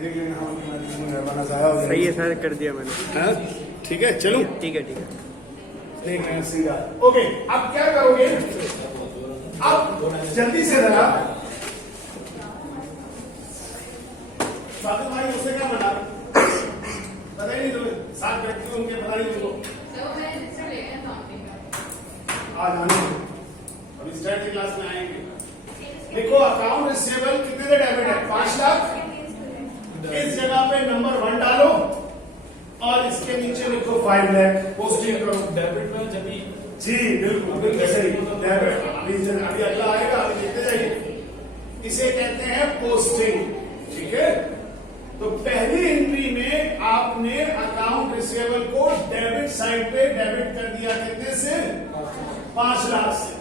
सही है सर, कर दिया मैंने। हाँ ठीक है, चलो ठीक है ठीक है। देख रहे हैं सीधा। ओके, अब क्या करोगे, अब जल्दी से जरा भाई उससे क्या बना पता ही नहीं तुम्हें, 7 व्यक्ति उनके पता नहीं तुमको आज आने अभी स्टार्ट की क्लास में आएंगे। देखो अकाउंट रिसीवेबल कितने से डेबिट है, 5 लाख। इस जगह पे नंबर 1 डालो और इसके नीचे लिखो 5 लाख, पोस्टिंग करो। डेबिट में जब भी जी बिल्कुल बिल्कुल सही, डेबिट अभी अगला आएगा, अभी देखते जाइए। इसे कहते हैं पोस्टिंग, ठीक है। तो पहली एंट्री में आपने अकाउंट रिसीवेबल को डेबिट साइड पे डेबिट कर दिया, कितने से, 5 लाख से।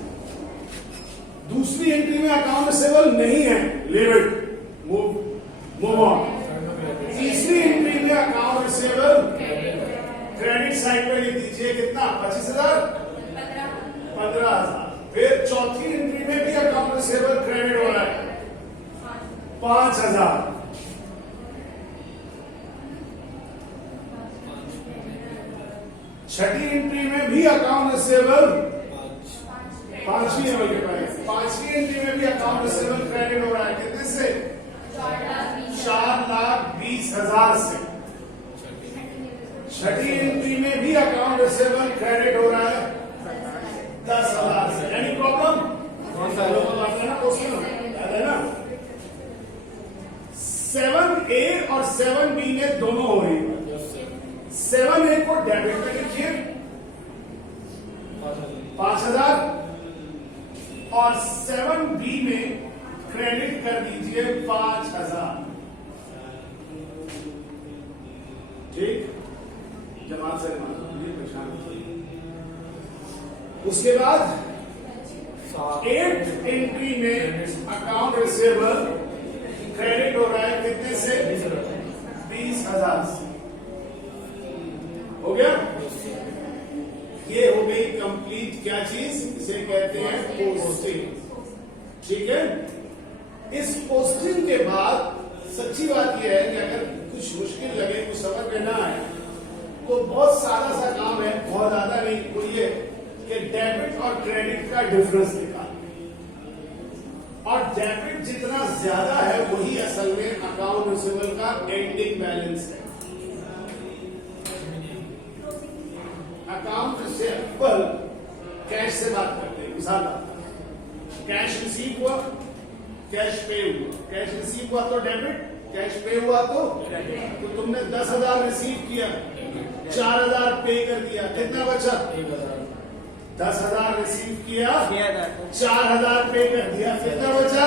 दूसरी एंट्री में अकाउंट रिसीवेबल नहीं है, लीव इट, मूव ऑन। तीसरी एंट्री में अकाउंट रिसीवेबल क्रेडिट साइड पे लिख दीजिए, कितना, 25,000, 15,000। फिर चौथी एंट्री में भी अकाउंट रिसीवेबल क्रेडिट हो रहा है, 5,000। छठी एंट्री में भी अकाउंट रिसीवेबल, पांचवी एंट्री में भी अकाउंट रिसीवेबल क्रेडिट हो रहा है, कितने से, 4,20,000 से। छठी एंट्री में भी अकाउंट रिसीवेबल क्रेडिट हो रहा है 10,000 से। एनी प्रॉब्लम, कौन सा लोग बात है ना, क्वेश्चन याद है ना। 7A और 7B में दोनों हो रही है। 7A को डेबिट में लिखिए 5,000 और 7B में क्रेडिट कर दीजिए 5,000, ठीक। जमात से परेशान। उसके बाद 8 एंट्री में अकाउंट रिसीवेबल क्रेडिट हो रहा है, कितने से, 20,000 से। हो गया, ये हो गई कंप्लीट क्या चीज, इसे कहते हैं पोस्टिंग, ठीक है। इस पोस्टिंग के बाद सच्ची बात यह है कि अगर कुछ मुश्किल लगे, कुछ समझ में ना आए, तो बहुत सारा सा काम है, बहुत ज्यादा नहीं, वो ये कि डेबिट और क्रेडिट का डिफरेंस निकाल, और डेबिट जितना ज्यादा है वही असल में अकाउंट रिसीवेबल का एंडिंग बैलेंस है। अकाउंट रिसीवेबल कैश से बात करते हैं, मिसाल कैश रिसीव हुआ, कैश पे हुआ। कैश रिसीव हुआ तो डेबिट, कैश पे हुआ तो तुमने 10,000 रिसीव किया, 4,000 पे कर दिया, कितना बचा, 10,000 रिसीव किया, 4,000 पे कर दिया, कितना बचा,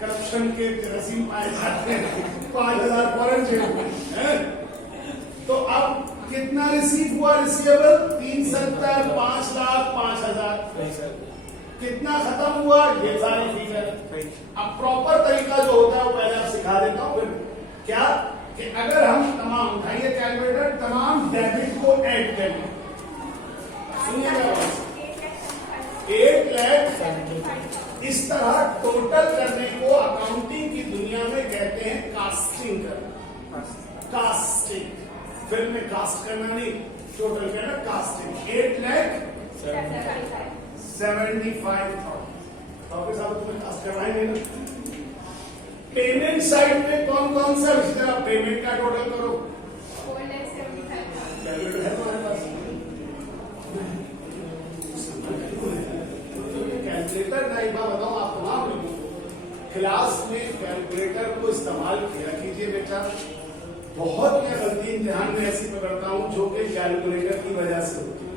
करप्शन के रसीद पाए जाते हैं, 5,000 फौरन जेब में। तो अब कितना रिसीव हुआ, रिसीवेबल 370, 5 लाख, 5,000। कितना खत्म हुआ, ये सारी फिगर। अब प्रॉपर तरीका जो होता है वो पहले आप सिखा देता हूं। फिर क्या कि अगर हम तमाम, उठाइए कैलकुलेटर, तमाम डेबिट को ऐड करें, सुनिएगा, 8 लाख इस तरह टोटल करने को अकाउंटिंग की दुनिया में कहते हैं कास्टिंग करना। कास्टिंग, फिल्म में कास्ट करना नहीं, टोटल करना कास्टिंग। 8,75,000। आपके साथ तुम्हें कास्ट करवाएंगे ना। पेमेंट साइड पे कौन कौन सा, इसी तरह पेमेंट का टोटल करो। कैलकुलेटर है तुम्हारे पास, कैलकुलेटर ना, एक बार बताओ आप तमाम लोगों को क्लास में कैलकुलेटर को इस्तेमाल किया कीजिए बेटा। बहुत मैं गलती इम्तिहान में ऐसी पकड़ता हूं जो कि कैलकुलेटर की वजह से होती है।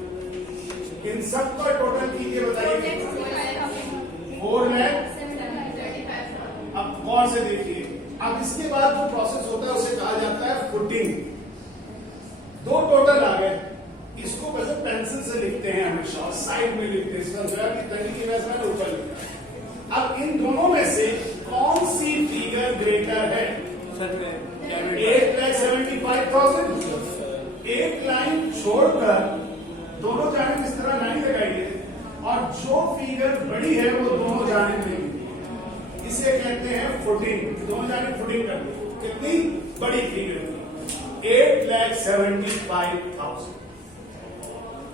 इन सब का टोटल कीजिए, बताइए 4 लाख। अब गौर से देखिए, अब इसके बाद जो प्रोसेस होता है उसे कहा जाता है फुटिंग। 2 टोटल आ गए, इसको वैसे पेंसिल से लिखते हैं हमेशा, और साइड में लिखते हैं, इसका तरीके की वजह से ऊपर लिखा है। अब इन दोनों में से कौन सी फिगर ग्रेटर है, 8,75,000। एक लाइन छोड़कर दोनों जाने इस तरह लाइन लगाइए, और जो फिगर बड़ी है वो दोनों जाने देंगे। इसे कहते हैं फुटिंग। दोनों जाने फुटिंग कर दी, कितनी बड़ी फिगर थी, 8,75,000।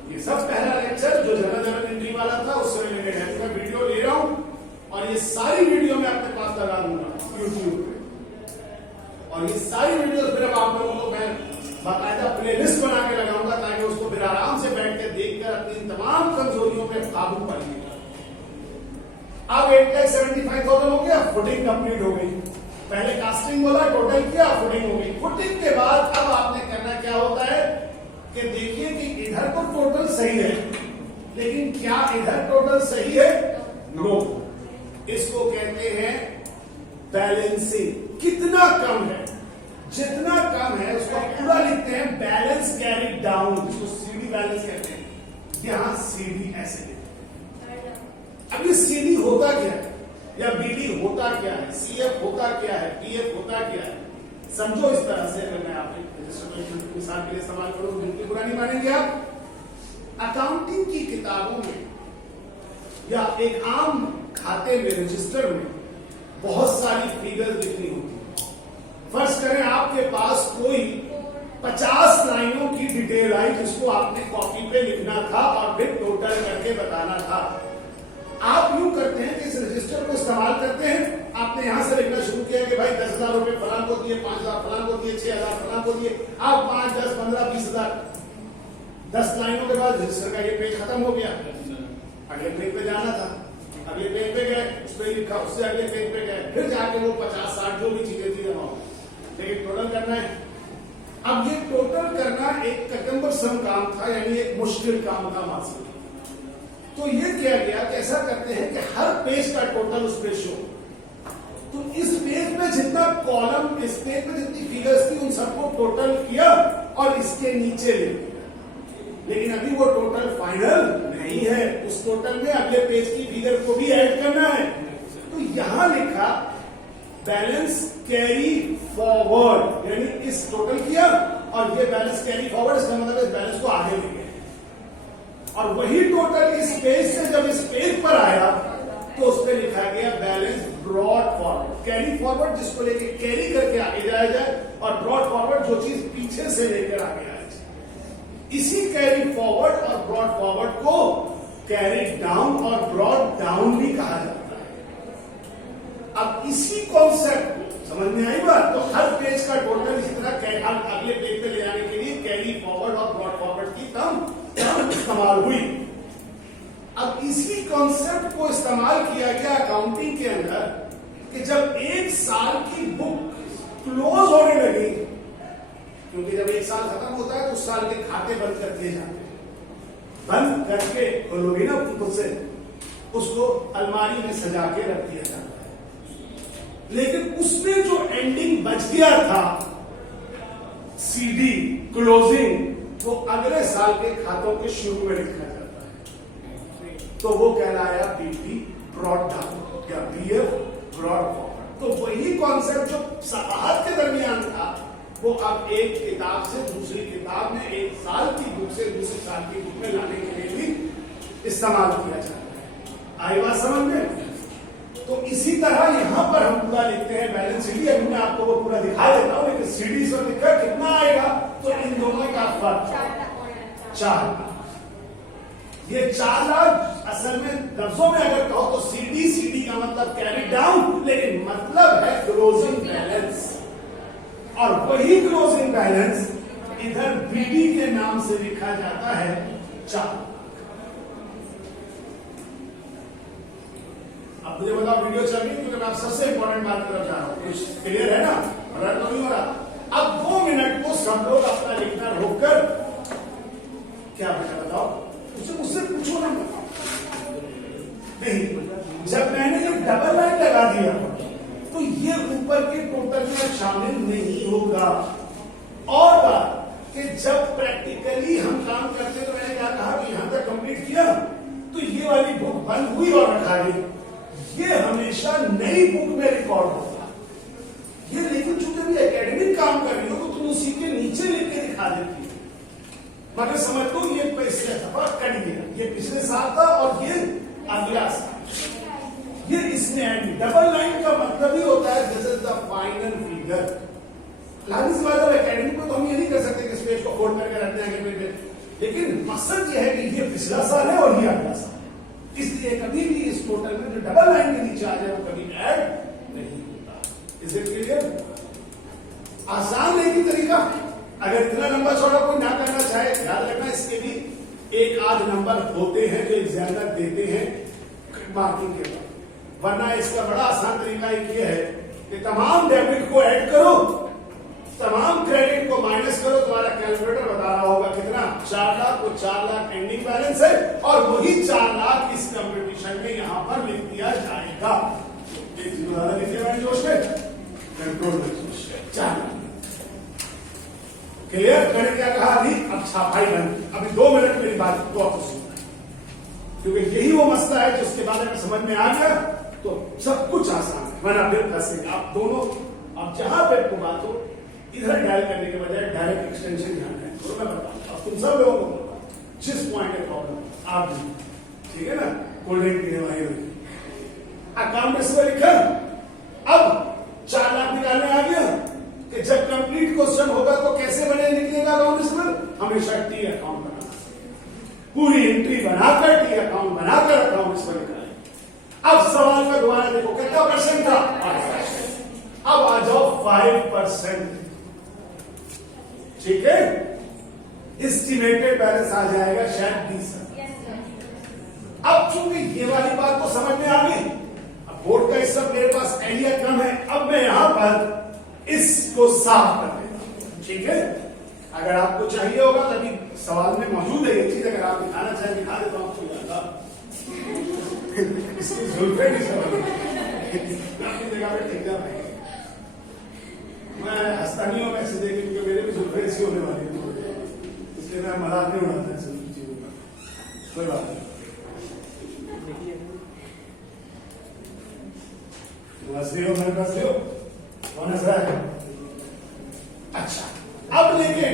ये सब पहला लेक्चर जो जनरल एंट्री वाला था उससे रिलेटेड है। मैं वीडियो ले रहा हूं और ये सारी वीडियो मैं अपने पास लगा दूंगा यूट्यूब पे, और ये सारी वीडियो फिर आप लोगों को मैं बाकायदा प्लेलिस्ट बना के लगाऊंगा ताकि उसको फिर आराम से बैठ के देखकर अपनी तमाम कमजोरियों पे काबू पाइए। अब 8,75,000 हो गया, फुटिंग कंप्लीट हो गई। पहले कास्टिंग बोला, टोटल किया, फुटिंग हो गई। फुटिंग के बाद अब आपने करना क्या होता है कि देखिए कि इधर तो टोटल सही है, लेकिन क्या इधर टोटल सही है? नो। इसको कहते हैं बैलेंसिंग। कितना कम है, जितना कम है उसको पूरा लिखते हैं बैलेंस कैरी डाउन, जिसको सीडी बैलेंस कहते हैं। यहां सीडी ऐसे लिखते हैं। अब ये सीडी होता क्या है या बीडी होता क्या है, सीएफ होता क्या है, पीएफ होता क्या है, समझो इस तरह से। अगर मैं आपके मिसाल के लिए इस्तेमाल करूं तो बिल्कुल बुरा नहीं मानेंगे आप। अकाउंटिंग की किताबों में या एक आम खाते में रजिस्टर में बहुत सारी फिगर लिखनी होती है। फर्ज करें आपके पास कोई 50 लाइनों की डिटेल आई जिसको आपने कॉपी पे लिखना था और फिर टोटल करके बताना था। आप यूं करते हैं कि इस रजिस्टर को इस्तेमाल करते हैं, आपने यहां से लिखना शुरू किया कि भाई 10,000 रुपए फलां को दिए, 5,000 फलां को दिए, 6,000 फलां को दिए। आप 5, 10, 15, 20,000 10 लाइनों के बाद रजिस्टर का ये पेज खत्म हो गया। अगले पेज पे जाना था, अगले पेज पे गए, उस पर लिखा, उससे अगले पेज पे गए, फिर जाके वो 50, 60 जो भी चीजें थी जमा हो, लेकिन टोटल करना है। अब ये टोटल करना एक कटम्बरसम काम था, यानी एक मुश्किल काम था मास्टर। तो ये किया गया कि ऐसा करते हैं कि हर पेज का टोटल उस पे शो। तो इस पेज में जितना कॉलम, इस पेज में जितनी फिगर्स थी उन सबको टोटल किया और इसके नीचे ले लिया। लेकिन अभी वो टोटल फाइनल नहीं है, उस टोटल में अगले पेज की फिगर को भी ऐड करना है। तो यहां लिखा बैलेंस कैरी फॉरवर्ड, यानी इस टोटल किया और ये बैलेंस कैरी फॉरवर्ड, इसका मतलब इस बैलेंस को आगे ले गए। और वही टोटल इस पेज से जब इस पेज पर आया तो उस पर लिखा गया balance brought forward. Carry forward जिसको लेके कैरी करके आगे जाया जाए, और ब्रॉड फॉरवर्ड जो चीज पीछे से लेकर आगे आया जाए। इसी कैरी फॉरवर्ड और ब्रॉड फॉरवर्ड को कैरी डाउन और ब्रॉड डाउन भी कहा जाता है। अब इसी कॉन्सेप्ट समझ में आई बात? तो हर पेज का टोटल इस तरह अगले पेज पे ले जाने के लिए कैरी फॉरवर्ड और ब्रॉड फॉरवर्ड की टर्म इस्तेमाल हुई। अब इसी कॉन्सेप्ट को इस्तेमाल किया गया अकाउंटिंग के अंदर कि जब एक साल की बुक क्लोज होने लगी, क्योंकि जब एक साल खत्म होता है तो उस साल के खाते बंद कर दिए जाते हैं, बंद करके खोलोगे ना खुद से, उसको अलमारी में सजा के रख दिया जाता है। लेकिन उसमें जो एंडिंग बच गया था, सीडी क्लोजिंग, वो अगले साल के खातों के शुरू में लिखा जाता है। तो वो कहलाया बीटी ब्रॉड डाउन या बीएफ ब्रॉड फॉरवर्ड। तो वही कॉन्सेप्ट जो सफाहत के दरमियान था वो अब एक किताब से दूसरी किताब में, एक साल की बुक से दूसरी साल की बुक में लाने के लिए भी इस्तेमाल किया जाता है। आई बात समझ में? तो इसी तरह यहां पर हम पूरा लिखते हैं बैलेंस सीडी। अभी मैं आपको वो पूरा दिखा देता हूं, लेकिन सीडी से लिखा कितना आएगा तो इन दोनों का फर्क 4 लाख। ये 4 लाख असल में लफ्जों में अगर कहो तो सीडी, सीडी का मतलब कैरी डाउन, लेकिन मतलब है क्लोजिंग बैलेंस। और वही क्लोजिंग बैलेंस इधर बीडी के नाम से लिखा जाता है 4। अब मुझे बताओ वीडियो चल रही है, क्योंकि मैं सबसे इंपॉर्टेंट बात की तरफ जा रहा हूं। कुछ क्लियर है ना? रन तो नहीं हो रहा? अब 2 मिनट को सब लोग अपना लिखना रोककर क्या बेटा बताओ, मुझसे पूछो ना। नहीं, जब मैंने ये डबल लाइन लगा दिया तो ये ऊपर के टोटल में शामिल नहीं होगा। और बात कि जब प्रैक्टिकली हम काम करते तो मैंने क्या कहा कि यहां तक कंप्लीट किया तो ये वाली बुक बंद हुई और रखा गई, ये हमेशा नई बुक में रिकॉर्ड होगा। ये लेकिन चूंकि भी एकेडमिक काम कर रही हो तो तुम उसी के नीचे लिख के दिखा देती है, मगर समझ लो ये पैसे दफा कट गया, ये पिछले साल था और ये अगला साल, ये इसमें आएंगे। डबल लाइन का क्लियर? लाजिक सी बात है, एकेडमी को तो हम ये नहीं कर सकते कि स्पेस को फोल्ड करके रखते हैं आगे पे, लेकिन मकसद ये है कि ये पिछला साल है और ये अगला साल, इसलिए कभी भी इस टोटल में जो डबल लाइन के नीचे आ जाए वो कभी ऐड नहीं होता। Is it clear? आसान है कि तरीका, अगर इतना लंबा चौड़ा कोई ना करना चाहे, याद रखना इसके भी एक आध नंबर होते हैं जो एग्जामिनर देते हैं मार्किंग के बाद, वरना इसका बड़ा आसान तरीका एक ये है कि तमाम डेबिट को ऐड करो, तमाम क्रेडिट को माइनस करो, तुम्हारा कैलकुलेटर बता रहा होगा कितना, 4 लाख, वो 4 लाख एंडिंग बैलेंस है और वही 4 लाख इस कंपटीशन में यहां पर लिख दिया जाएगा। जोश में कंट्रोल में क्लियर? मैंने क्या कहा अभी? अब छापाई बंद, अभी 2 मिनट मेरी बात को आपको सुनना है, क्योंकि यही वो मसला है जिसके बाद अगर समझ में आ गया तो सब कुछ आसान है, वरना फिर फंसेंगे आप दोनों। अब जहां पे आपको बात हो इधर डायल करने के बजाय डायरेक्ट एक्सटेंशन ध्यान है, तो मैं बताऊंगा अब तुम सब लोगों को जिस पॉइंट है प्रॉब्लम आप भी, ठीक है ना? कोल्ड ड्रिंक पीने वाले अकाउंट में लिखा, अब 4 लाख निकालने आ गया कि जब कंप्लीट क्वेश्चन होगा तो कैसे बने निकलेगा अकाउंट रिसीवेबल, हमेशा टी अकाउंट बनाना, पूरी एंट्री बनाकर टी अकाउंट बनाकर अकाउंट रिसीवेबल निकालें। अब सवाल का दोबारा देखो कितना परसेंट था, 5%। अब आ जाओ 5%, ठीक है? एस्टिमेटेड बैलेंस आ जाएगा शायद 20,000। अब चूंकि ये वाली बात तो समझ में आ गई, अब बोर्ड का इस सब मेरे पास आइडिया कम है, अब मैं यहां पर इसको साफ कर देता हूं, ठीक है? अगर आपको चाहिए होगा तभी सवाल में मौजूद है ये चीज, अगर आप दिखाना चाहें दिखा देता हूं आपको। इसकी जुल्फे नहीं समझ अपनी जगह पे ठीक है, मैं हंसता नहीं हूं ऐसे देखे क्योंकि मेरे भी जुल्फे ऐसी होने वाली है, इसलिए मैं मजाक नहीं उड़ाता ऐसे चीजों का, कोई बात नहीं। हंस रही हो, मेरे पास रही हो, कौन हंस रहा है? अच्छा, अब लेकिन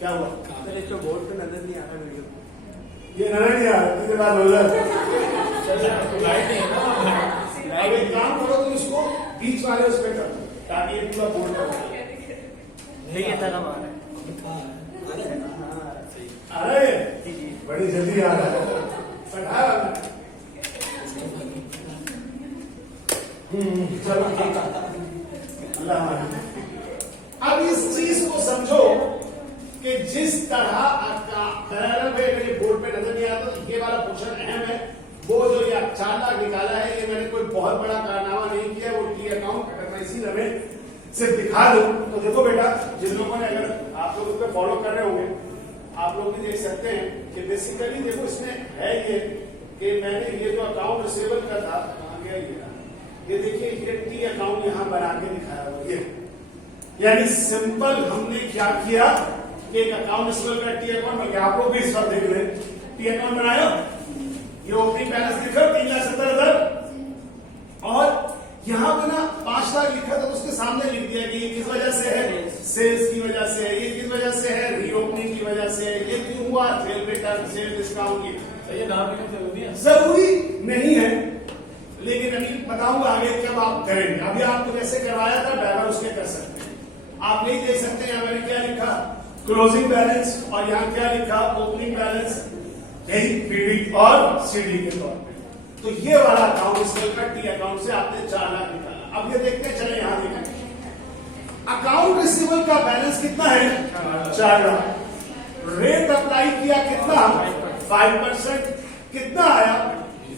क्या हुआ? तो बोर्ड पे नजर नहीं आ रहा वीडियो, ये नजर नहीं आ रहा, कितने बार बोल रहा है? लाइट नहीं है ना, अब एक काम करो तुम इसको बीच वाले उस पे कर, ताकि ये पूरा बोर्ड का नहीं है तरह मारा अरे बड़ी जल्दी आ रहा है, चलो अब इस चीज को समझो कि जिस तरह बोर्ड पे नजर नहीं आता, तो ये वाला पोर्शन अहम है। वो जो ये 4 लाख निकाला है, ये मैंने कोई बहुत बड़ा कारनामा नहीं किया, वो टी अकाउंट अगर मैं इसी तरह सिर्फ दिखा दूं तो देखो बेटा, जिन लोगों ने, अगर आप लोग उस पर फॉलो कर रहे होंगे, आप लोग भी देख सकते हैं कि बेसिकली देखो इसमें है ये कि मैंने ये जो अकाउंट रिसीवेबल का था, कहां गया ये देखिए, ये टी अकाउंट यहां बना के दिखाया हुआ, ये यानी सिंपल हमने क्या किया कि एक अकाउंट रिसीवेबल का टी अकाउंट बन गया। आप लोग भी इस वक्त देख रहे हैं, टी अकाउंट बनाया, ये ओपनिंग बैलेंस लिखा 3,70,000 और यहां पे ना 5 लाख लिखा था, तो उसके सामने लिख दिया कि ये किस वजह से है, सेल्स की वजह से है, ये किस वजह से है, रीओपनिंग की वजह से है, ये क्यों हुआ, सेल रिटर्न, सेल डिस्काउंट की। ये नाम लिखना जरूरी है? जरूरी नहीं है, लेकिन अभी बताऊंगा आगे कब आप करेंगे। अभी आपको जैसे करवाया था ड्राइवर उसके कर सकते हैं, आप नहीं देख सकते। यहां मैंने क्या लिखा, क्लोजिंग बैलेंस, और यहां क्या लिखा, ओपनिंग बैलेंस, यही पीडी और सीडी के तौर पे। तो ये वाला अकाउंट इसमें का टी अकाउंट से आपने 4 लाख निकाला। अब ये देखते हैं, चले यहां देखें, अकाउंट रिसीवेबल का बैलेंस कितना है, 4 लाख। रेट अप्लाई किया कितना, 5%, कितना आया,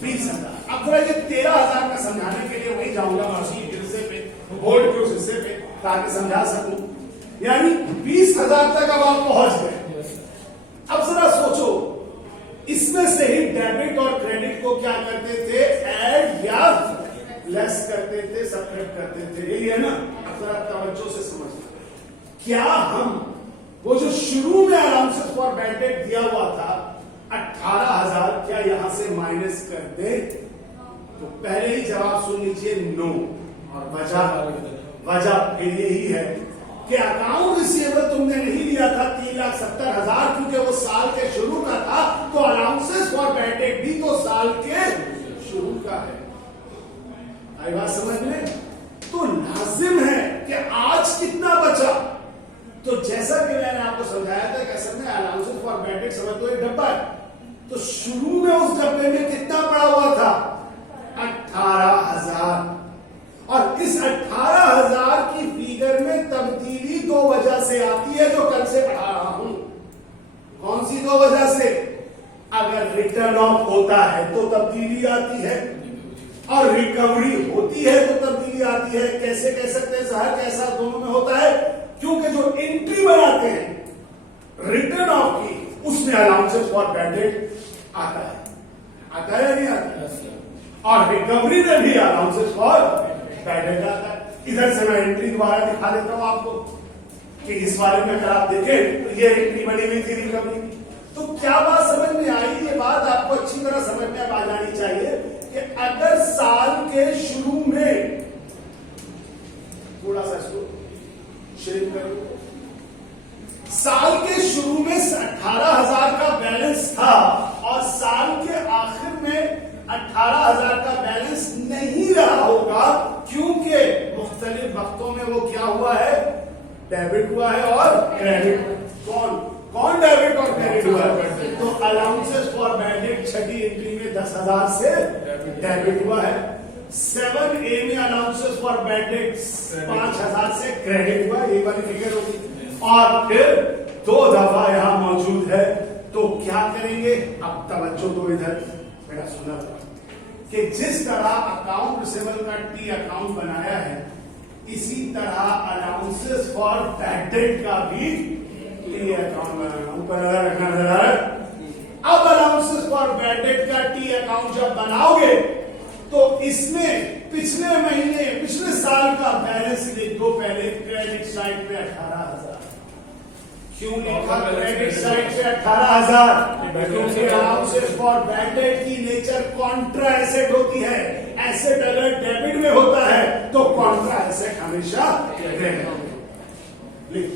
20,000। अब जरा ये 13,000 का समझाने के लिए वही जाऊंगा उसी हिस्से पे, बोर्ड के उस हिस्से पे, ताकि समझा सकूं। यानी 20,000 तक अब आप पहुंच गए। अब जरा सोचो, इसमें से ही डेबिट और क्रेडिट को क्या करते थे, ऐड या लेस करते थे, सब्ट्रैक्ट करते थे, यही है ना? अब जरा तवज्जो से समझना, क्या हम वो जो शुरू में अलाउंसेस फॉर बैड डेट दिया हुआ था 18,000, क्या यहां से माइनस कर दे? तो पहले ही जवाब सुन लीजिए, नो। और वजह फिर यही है कि अकाउंट रिसीवेबल तुमने नहीं लिया था 3,70,000, क्योंकि वो साल के शुरू का था, तो अलाउंसेस फॉर बैड डेट भी तो साल के शुरू का है। आई बात समझ में? तो लाजिम डेबिट समझ तो एक डब्बा है, तो शुरू में उस डब्बे में कितना पड़ा हुआ था? 18,000। और इस 18,000 की फिगर में तब्दीली दो वजह से आती है, जो कल से पढ़ा रहा हूं। कौन सी दो वजह से? अगर रिटर्न ऑफ होता है तो तब्दीली आती है, और रिकवरी होती है तो तब्दीली आती है। कैसे कह सकते हैं सर? कैसा दोनों में होता है? क्योंकि जो एंट्री बनाते हैं रिटर्न ऑफ की, उसमें अलाउंसेस फॉर बैड डेट आता है। आता है या नहीं आता है? और रिकवरी में भी अलाउंसेस फॉर बैड डेट आता है। इधर से मैं एंट्री दोबारा दिखा देता हूं आपको कि इस बारे में अगर आप देखें तो ये एंट्री बनी हुई थी रिकवरी की। तो क्या बात समझ में आई? ये बात आपको अच्छी तरह समझ में आ जानी चाहिए कि अगर साल के शुरू में, थोड़ा सा इसको शेयर करो, साल के शुरू में 18,000 का बैलेंस था और साल के आखिर में 18,000 का बैलेंस नहीं रहा होगा, क्योंकि मुख्तलिफ वक्तों में वो क्या हुआ है? डेबिट हुआ है और क्रेडिट। कौन डेबिट और क्रेडिट हुआ है? तो allowances for bad debt Chhathi entry में 10,000 से डेबिट हुआ है। 7A में अलाउंसेस फॉर बैड डेट 5,000 से क्रेडिट हुआ, ये वाली फिगर होगी। और फिर 2 दफा यहां मौजूद है, तो क्या करेंगे? अब तवज्जो दो इधर, मेरा सुना कि जिस तरह अकाउंट रिसीवेबल का टी अकाउंट बनाया है, इसी तरह अलाउंसेस फॉर बैड डेट का भी टी अकाउंट बनाना। ऊपर नजर रखना, नजर। अब अलाउंसेस फॉर बैड डेट का टी अकाउंट जब बनाओगे तो इसमें पिछले महीने, पिछले साल का बैलेंस लिख दो पहले क्रेडिट साइड पे 18,000। क्यों लिखा क्रेडिट साइड पे 18,000? क्योंकि अलाउंसेस फॉर बैड डेट की नेचर कॉन्ट्रा एसेट होती है। एसेट अगर डेबिट में होता है तो कॉन्ट्रा एसेट हमेशा लिख।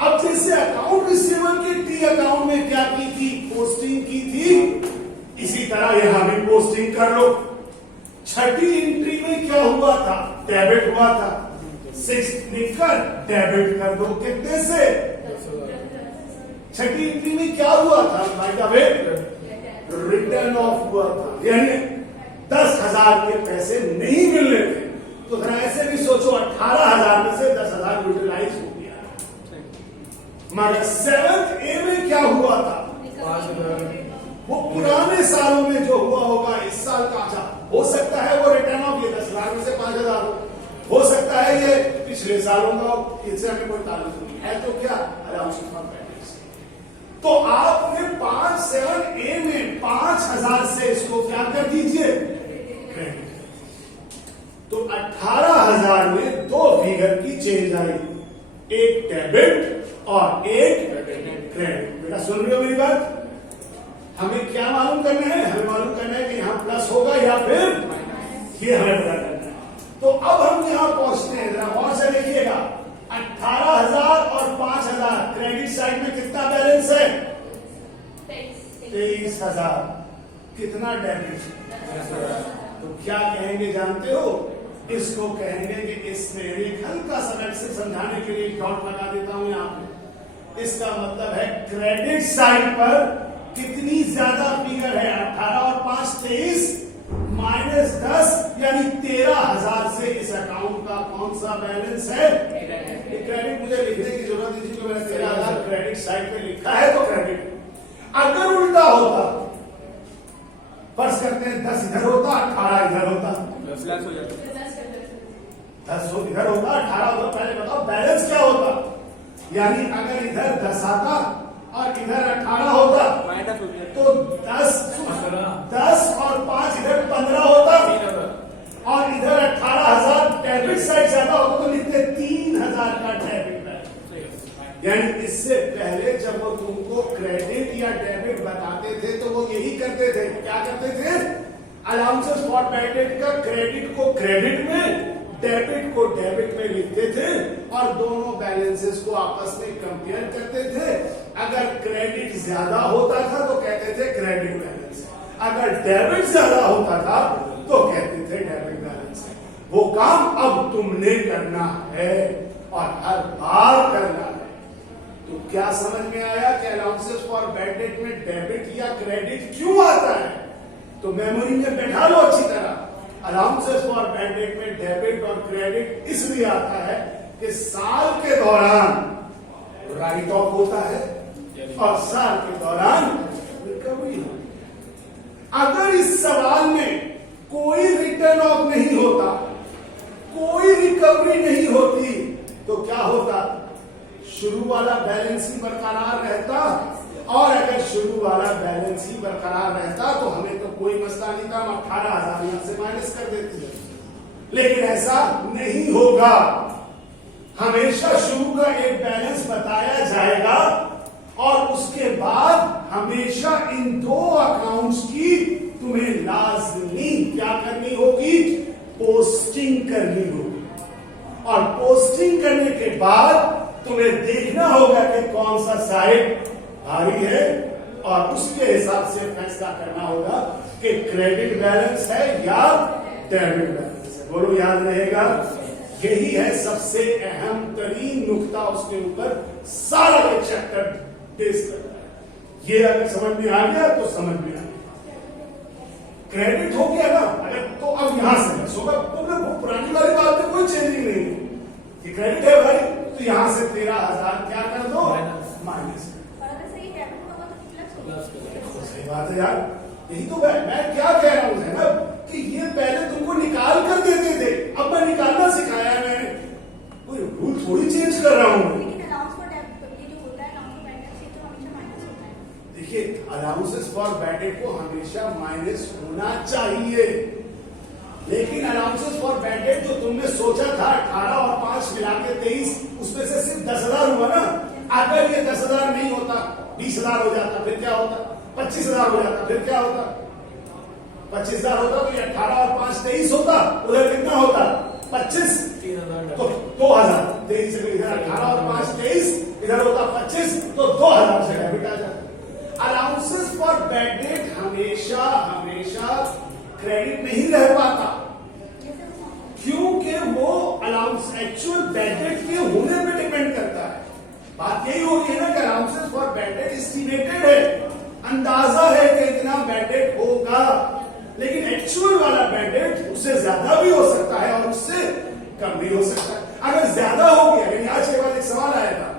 अब जैसे अकाउंट रिसीवेबल के टी अकाउंट में क्या की थी? पोस्टिंग की थी, इसी तरह यहां भी पोस्टिंग कर लो। छठी एंट्री में क्या हुआ था? डेबिट हुआ था। 6 लिखकर डेबिट कर दो। कितने से? छठी एंट्री में क्या हुआ था? By the way return of हुआ था, यानी 10,000 के पैसे नहीं मिल रहे थे। तो जरा ऐसे भी सोचो, 18,000 में से 10,000 यूटिलाइज हो गया। मगर 7A में क्या हुआ था? वो पुराने सालों में जो हुआ होगा, इस साल का। अच्छा, हो सकता है वो रिटर्न ऑफ ये 10,000 में से 5,000 हो सकता है ये पिछले सालों का, इससे हमें कोई ताल्लुक नहीं है। तो क्या अलाउंसेस फॉर बैड डेट, तो आपने 7A में 5,000 से इसको क्या कर दीजिए? क्रेडिट। तो 18,000 में 2 फिगर की चेंज आई, एक डेबिट और एक क्रेडिट। बेटा सुन रहे हो मेरी बात? हमें क्या मालूम करना है? हमें मालूम करना है कि यहां प्लस होगा या फिर ये हमें पता करना है। तो अब हम यहां पहुंचते हैं, जरा और से देखिएगा। 18,000 और 5,000, क्रेडिट साइड में कितना बैलेंस है? 23,000। कितना डेबिट? तो क्या कहेंगे जानते हो? इसको कहेंगे कि इसमें एक हल्का सा मैं सिर्फ समझाने के लिए डॉट लगा देता हूं यहां पे। इसका मतलब है क्रेडिट साइड पर कितनी ज्यादा फिगर है? 18 और 5 23 माइनस 10 यानी 13,000 से इस अकाउंट का कौन सा बैलेंस है? क्रेडिट। मुझे लिखने की जरूरत नहीं थी, तो मैंने 13,000 क्रेडिट साइड पे लिखा है तो क्रेडिट। अगर उल्टा होता, फर्ज करते हैं 10 इधर होता, 18 इधर होता, 10 इधर होता, 18 होता, पहले बताओ बैलेंस क्या होता? यानी अगर इधर 10 आता और इधर 18 होता तो 10 और 5 इधर 15 होता और इधर 18,000 डेबिट साइड ज्यादा होता, तो लिखते 3,000 का डेबिट बैलेंस। यानी इससे पहले जब वो तुमको क्रेडिट या डेबिट बताते थे तो वो यही करते थे। क्या करते थे? अलाउंसेस फॉर बैड डेट का क्रेडिट को क्रेडिट में, डेबिट को डेबिट में लिखते थे और दोनों बैलेंसेस को आपस में कंपेयर करते थे। अगर क्रेडिट ज्यादा होता था तो कहते थे क्रेडिट बैलेंस, अगर डेबिट ज्यादा होता था तो कहते थे डेबिट बैलेंस। वो काम अब तुमने करना है और हर बार करना है। तो क्या समझ में आया कि अलाउंसेस फॉर बैड डेट में डेबिट या क्रेडिट क्यों आता है? तो मेमोरी में बैठा लो अच्छी तरह। अलाउंसेस फॉर बैड डेट में डेबिट और क्रेडिट इसलिए आता है कि साल के दौरान राइट ऑफ होता है और साल के दौरान रिकवरी होती है। अगर इस सवाल में कोई रिटर्न ऑफ नहीं होता, कोई रिकवरी नहीं होती, तो क्या होता? शुरू वाला बैलेंस ही बरकरार रहता, और अगर शुरू वाला बैलेंस ही बरकरार रहता तो हमें तो कोई मसला नहीं था, हम 18,000 यहां से माइनस कर देते। लेकिन ऐसा नहीं होगा। हमेशा शुरू का एक बैलेंस बताया जाएगा और उसके बाद हमेशा इन दो अकाउंट्स की तुम्हें लाजमी क्या करनी होगी? पोस्टिंग करनी होगी। और पोस्टिंग करने के बाद तुम्हें देखना होगा कि कौन सा साइड भारी है और उसके हिसाब से फैसला करना होगा कि क्रेडिट बैलेंस है या डेबिट बैलेंस है। बोलो, याद रहेगा। यही है सबसे अहम तरीन नुक्ता, उसके ऊपर सारा एक चैप्टर बेस करता है। ये अगर समझ में आ गया तो समझ में आ गया। क्रेडिट हो गया ना अगर, तो अब यहां से होगा पुरानी वाली बात में कोई चेंजिंग नहीं है। ये क्रेडिट है भाई, तो यहां से 13,000 क्या कर दो? माइनस। सही बात है यार, यही तो मैं क्या कह रहा हूं ना कि ये पहले तुमको निकाल कर देते थे, अब मैं निकालना सिखाया है मैंने, कोई रूल थोड़ी चेंज कर रहा हूं। देखिए, अलाउंसेस फॉर बैड डेट को हमेशा माइनस होना चाहिए, लेकिन अलाउंसेस फॉर बैड डेट जो तुमने सोचा था 18 और 5 मिला के 23, उसमें से सिर्फ 10,000 हुआ ना। अगर ये 10,000 नहीं होता, 20,000 हो जाता, फिर क्या होता? 25,000 हो जाता, फिर क्या होता? 25,000 होता तो ये 18 और 5 23 होता। उधर कितना होता? 25, 3,000 तो 2,000। 23 से इधर 18 और 5 23, इधर होता 25, तो 2,000 से डेबिट आ जाता। अलाउंसेस फॉर बैड डेट हमेशा क्रेडिट नहीं रह पाता, क्योंकि वो अलाउंस एक्चुअल बैड डेट के होने पे डिपेंड करता है। बात यही होगी है ना कि allowances for bad debt estimated है, अंदाजा है कि इतना बैड डेट होगा, लेकिन एक्चुअल वाला बैड डेट उससे ज्यादा भी हो सकता है और उससे कम भी हो सकता है। अगर ज्यादा हो गया, यानी आज के बाद एक सवाल आया था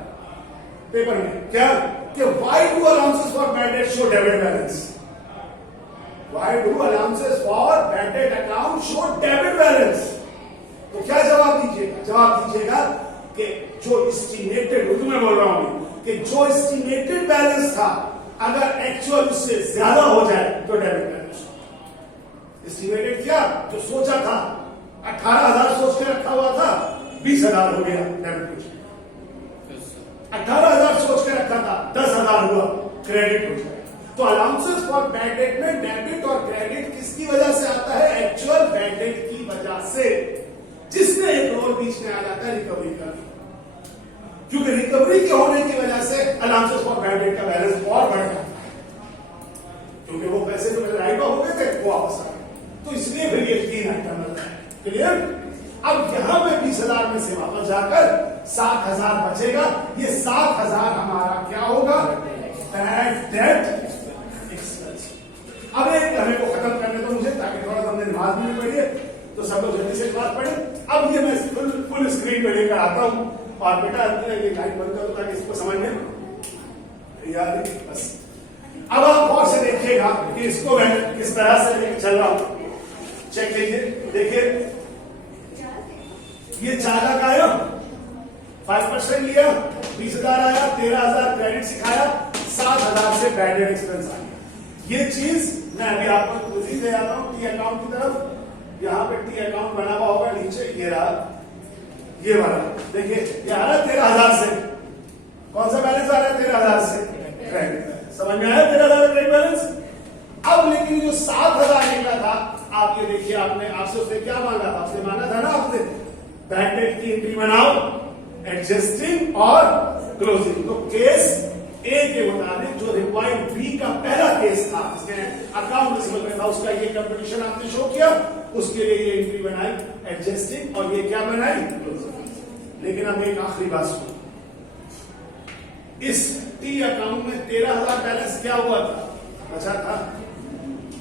पेपर में, क्या कि why do allowances for bad debt show debit balance? Why do allowances for bad debt account show debit balance? तो क्या जवाब दीजिएगा? जवाब दीजिएगा कि जो एस्टिमेटेड, उर्दू में बोल रहा हूं कि जो एस्टिमेटेड बैलेंस था अगर एक्चुअल उससे ज्यादा हो जाए तो डेबिट बैलेंस। एस्टिमेटेड क्या? जो सोचा था 18,000 सोच के रखा हुआ था, 20,000 हो गया डेबिट। 18,000 सोच के रखा था, 10,000 हुआ, क्रेडिट हो जाए। तो अलाउंसेस फॉर बैड डेट में डेबिट और क्रेडिट किसकी वजह से आता है? एक्चुअल बैड डेट की वजह से, जिसमें एक रोल बीच में आ जाता है रिकवरी का। क्योंकि रिकवरी के होने की वजह से अलाउंसेस फॉर बैड डेट का बैलेंस और बढ़ जाता है, क्योंकि वो पैसे जो मेरे राइट ऑफ हो गए थे वो वापस आ गए। तो इसलिए फिर ये 3 आइटम बनता है। क्लियर? अब यहां पे 20,000 में से वापस जाकर 7,000 बचेगा। ये 7,000 हमारा क्या होगा? Bad debt expense. अब एक हमें को खत्म करने दो मुझे, ताकि थोड़ा सा हमने नमाज भी पढ़ी है तो सब लोग जल्दी से बात पढ़े। अब ये मैं फुल स्क्रीन पे लेकर आता हूं, और बेटा ये लाइट बंद करो ताकि इसको समझ में यार। बस अब आप गौर से देखिएगा कि इसको मैं किस तरह से लेकर चल रहा हूं। चेक लीजिए, देखिए ये चालक आया, 5% लिया, 20,000 आया, 13,000 क्रेडिट सिखाया, 7,000 से बैड डेट एक्सपेंस आया। ये चीज मैं अभी आपको खुद ही दे आता हूं टी अकाउंट की तरफ। यहां पे टी अकाउंट बना हुआ होगा नीचे, ये रहा, ये वाला देखिए, ये आ रहा 13,000 से। कौन सा बैलेंस आ रहा है? 13,000 से क्रेडिट। समझ में आया 13,000 क्रेडिट बैलेंस? अब लेकिन जो 7,000 निकला था, आप ये देखिए, आपने आपसे उसने क्या मांगा था? आपसे मांगा था ना आपने बैड डेट की एंट्री बनाओ, एडजस्टिंग और क्लोजिंग। तो केस ए के मुताबिक जो रिक्वायर्ड बी का पहला केस था, जिसमें अकाउंट रिसीवेबल में था, उसका ये कंपटीशन आपने शो किया, उसके लिए ये एंट्री बनाई एडजस्टिंग, और ये क्या बनाई? क्लोजिंग। लेकिन अब एक आखिरी बात सुनो, इस टी अकाउंट में 13,000 बैलेंस क्या हुआ था, बचा था।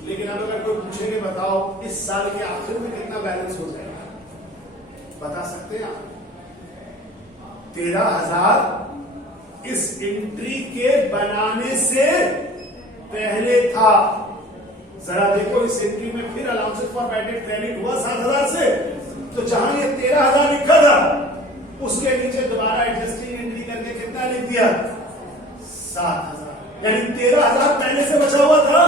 लेकिन अब अगर कोई पूछेंगे बताओ इस साल के आखिर में कितना बैलेंस हो जाएगा, बता सकते हैं आप? 13,000 इस एंट्री के बनाने से पहले था। जरा देखो इस एंट्री में फिर allowances for bad debt credit हुआ 7,000 से, तो जहां ये 13,000 लिखा था उसके नीचे दोबारा एडजस्टिंग एंट्री करके कितना लिख दिया, 7,000। यानी 13,000 पहले से बचा हुआ था,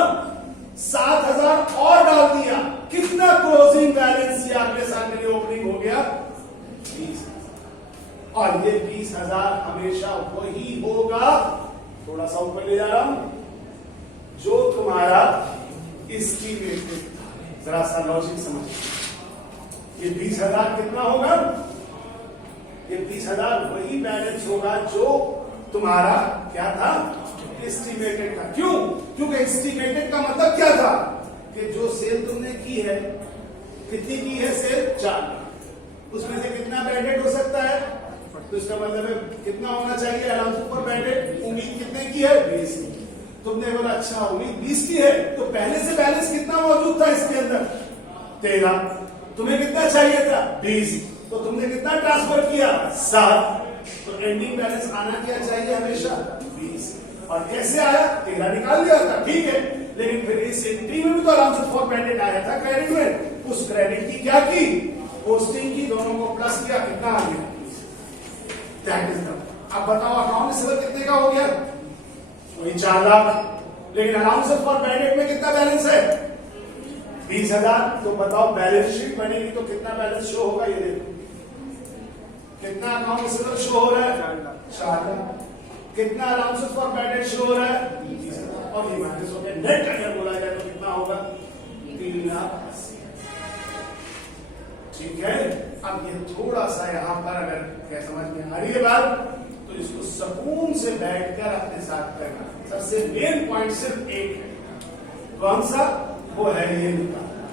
7,000 और डाल दिया। कितना क्लोजिंग बैलेंस ये अगले साल के लिए ओपनिंग हो गया, 20,000। और ये 20,000 हमेशा वही होगा, थोड़ा सा ऊपर ले जा रहा हूं, जो तुम्हारा एस्टीमेटेड था। जरा सा लॉजिक समझिए, ये 20,000 कितना होगा, ये 20,000 वही बैलेंस होगा जो तुम्हारा क्या था, एस्टीमेटेड था। क्यों? क्योंकि एस्टीमेटेड का मतलब क्या था कि जो सेल तुमने की है, कितनी की है सेल, 4, उसमें से कितना बैड डेट हो सकता है, तो इसका मतलब है कितना होना चाहिए अलाउंस फॉर बैड डेट, उम्मीद कितने की है, 20 की। तुमने बोला अच्छा उम्मीद 20 की है, तो पहले से बैलेंस कितना मौजूद था इसके अंदर, 13। तुम्हें कितना चाहिए था, 20, तो तुमने कितना ट्रांसफर किया, 7। तो एंडिंग बैलेंस आना क्या चाहिए हमेशा, 20। और कैसे आया, 13 निकाल दिया था, ठीक है। लेकिन फिर इस एंट्री में भी तो अलाउंस फॉर बैड डेट आया था क्रेडिट में, उस क्रेडिट की क्या की, पोस्टिंग की, दोनों को प्लस किया, कितना आ गया, दैट इज द। अब बताओ अकाउंट रिसीवेबल कितने का हो गया, वही 4 लाख। लेकिन अलाउंस फॉर बैड डेट में कितना बैलेंस है, 20,000। तो बताओ बैलेंस शीट बनेगी तो कितना बैलेंस शो होगा, ये देखो कितना अकाउंट रिसीवेबल शो हो रहा है, 4 लाख। कितना allowance for bad debt show हो रहा है, 20,000। और ये माइनस हो गया, नेट अगर बोला जाए तो कितना होगा, 3,80,000। ठीक है। अब ये थोड़ा सा यहां पर अगर क्या समझ में आ रही है बात, तो इसको सुकून से बैठकर अपने साथ करना। सबसे मेन पॉइंट सिर्फ एक है, कौन सा, वो है ये निकालना,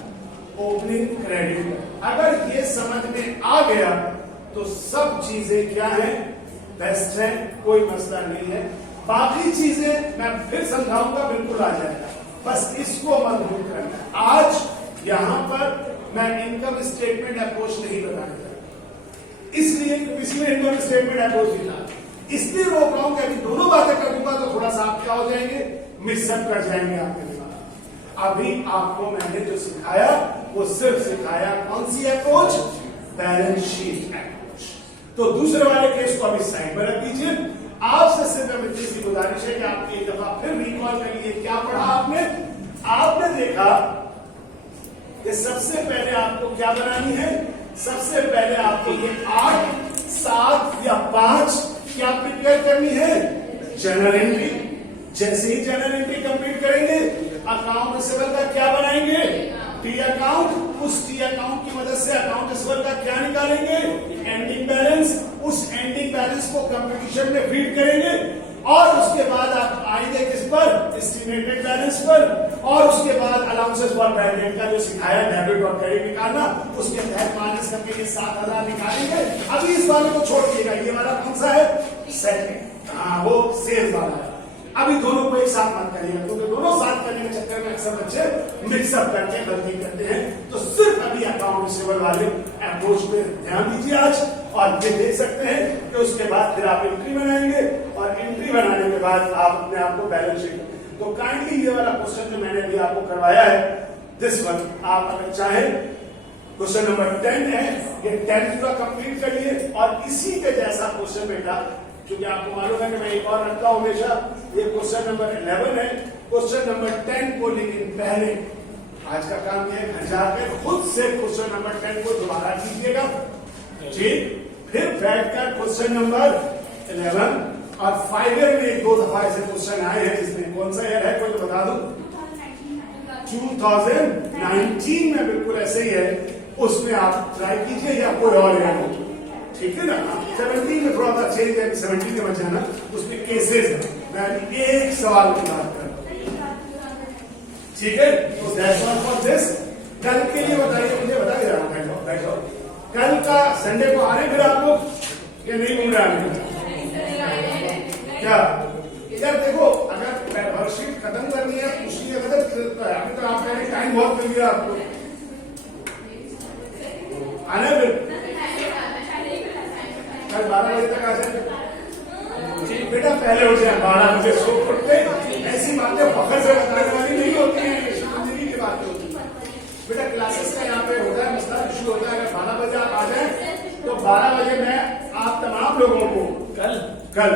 ओपनिंग क्रेडिट। अगर ये समझ में आ गया तो सब चीजें क्या है, बेस्ट है, कोई मसला नहीं है। बाकी चीजें मैं फिर समझाऊंगा, बिल्कुल आ जाएगा, बस इसको मजबूत करना। आज यहां पर मैं इनकम स्टेटमेंट अप्रोच नहीं बताने जा रहा, इसलिए किसी में इनकम स्टेटमेंट अप्रोच नहीं था, इसलिए रोक रहा हूं कि अभी दोनों बातें कर दूंगा तो थोड़ा सा आप क्या हो जाएंगे, मिक्सअप कर जाएंगे आपके दिमाग। अभी आपको मैंने जो सिखाया वो सिर्फ सिखाया कौन सी अप्रोच, बैलेंस शीट अप्रोच। तो दूसरे वाले केस को अभी साइड में रख दीजिए। आपसे सिर्फ इतनी सी गुजारिश है कि आप एक दफा फिर रिकॉल करिए, क्या पढ़ा आपने। आपने देखा कि सबसे पहले आपको क्या बनानी है, सबसे पहले आपको ये 8, 7 या 5 क्या प्रिपेयर करनी है, जनरल एंट्री। जैसे ही जनरल एंट्री कंप्लीट करेंगे, अकाउंट रिसीवेबल का क्या बनाएंगे, टी अकाउंट। उस टी अकाउंट की मदद से अकाउंट रिसीवेबल का क्या निकालेंगे, एंडिंग बैलेंस। उस एंडिंग बैलेंस को कंपटीशन में फीड करेंगे और उसके बाद आप आएंगे किस पर, एस्टिमेटेड बैलेंस पर। और उसके बाद अलाउंसेस फॉर बैड डेट का जो सिखाया डेबिट और क्रेडिट निकालना, उसके तहत माइनस करके ये 7,000 निकालेंगे। अभी इस वाले को छोड़ दिएगा, ये वाला कौन सा है, सेकंड, हाँ वो सेल्स वाला है। अभी दोनों को एक साथ मत करिएगा, क्योंकि दोनों साथ करने के चक्कर में अक्सर बच्चे मिक्सअप करके गलती करते हैं। तो सिर्फ अभी अकाउंट रिसीवेबल वाले अप्रोच पे ध्यान दीजिए आज, और ये देख सकते हैं कि उसके बाद फिर आप एंट्री बनाएंगे और एंट्री बनाने के बाद आप अपने आप को बैलेंस शीट। तो काइंडली ये वाला क्वेश्चन जो मैंने अभी आपको करवाया है, दिस वन, आप अगर चाहें क्वेश्चन नंबर 10 है, ये 10 पूरा कंप्लीट करिए। और इसी के जैसा क्वेश्चन बेटा, क्योंकि आपको मालूम है कि मैं एक और रखता हूं हमेशा, ये क्वेश्चन नंबर 11 है। क्वेश्चन नंबर 10 को लेकिन पहले आज का काम यह है, घर जाकर खुद से क्वेश्चन नंबर 10 को दोबारा कीजिएगा, ठीक। फिर बैठकर क्वेश्चन नंबर 11 और 5 ईयर में 1-2 दफा ऐसे क्वेश्चन आए हैं, जिसमें कौन सा ईयर है कोई तो बता दो, 2019 में बिल्कुल ऐसे ही है, उसमें आप ट्राई कीजिए या कोई और ईयर हो, ठीक है ना। 17 में थोड़ा सा चेंज है, 17 में बचाना, उसमें केसेस है, मैं एक सवाल की बात कर, ठीक है। तो दैट्स ऑल फॉर दिस। कल के लिए बताइए, मुझे बता दे रहा हूँ, बैठो। कल का संडे को आ रहे फिर आप लोग, या नहीं घूम रहे हैं, क्या इधर देखो, अगर वर्कशीट खत्म करनी है, पूछनी है अभी तो आप कहने टाइम बहुत मिल गया आपको आने फिर कल 12 बजे तक आ जाए बेटा, पहले उठ जाए 12 बजे, सो उठते। ऐसी बातें फखर से बताने वाली नहीं होती है, शर्मिंदगी की बातें होती है बेटा। क्लासेस का यहाँ पे होता है मसला, इशू होता है। अगर 12 बजे आप आ जाए तो 12 बजे मैं आप तमाम लोगों को कल कल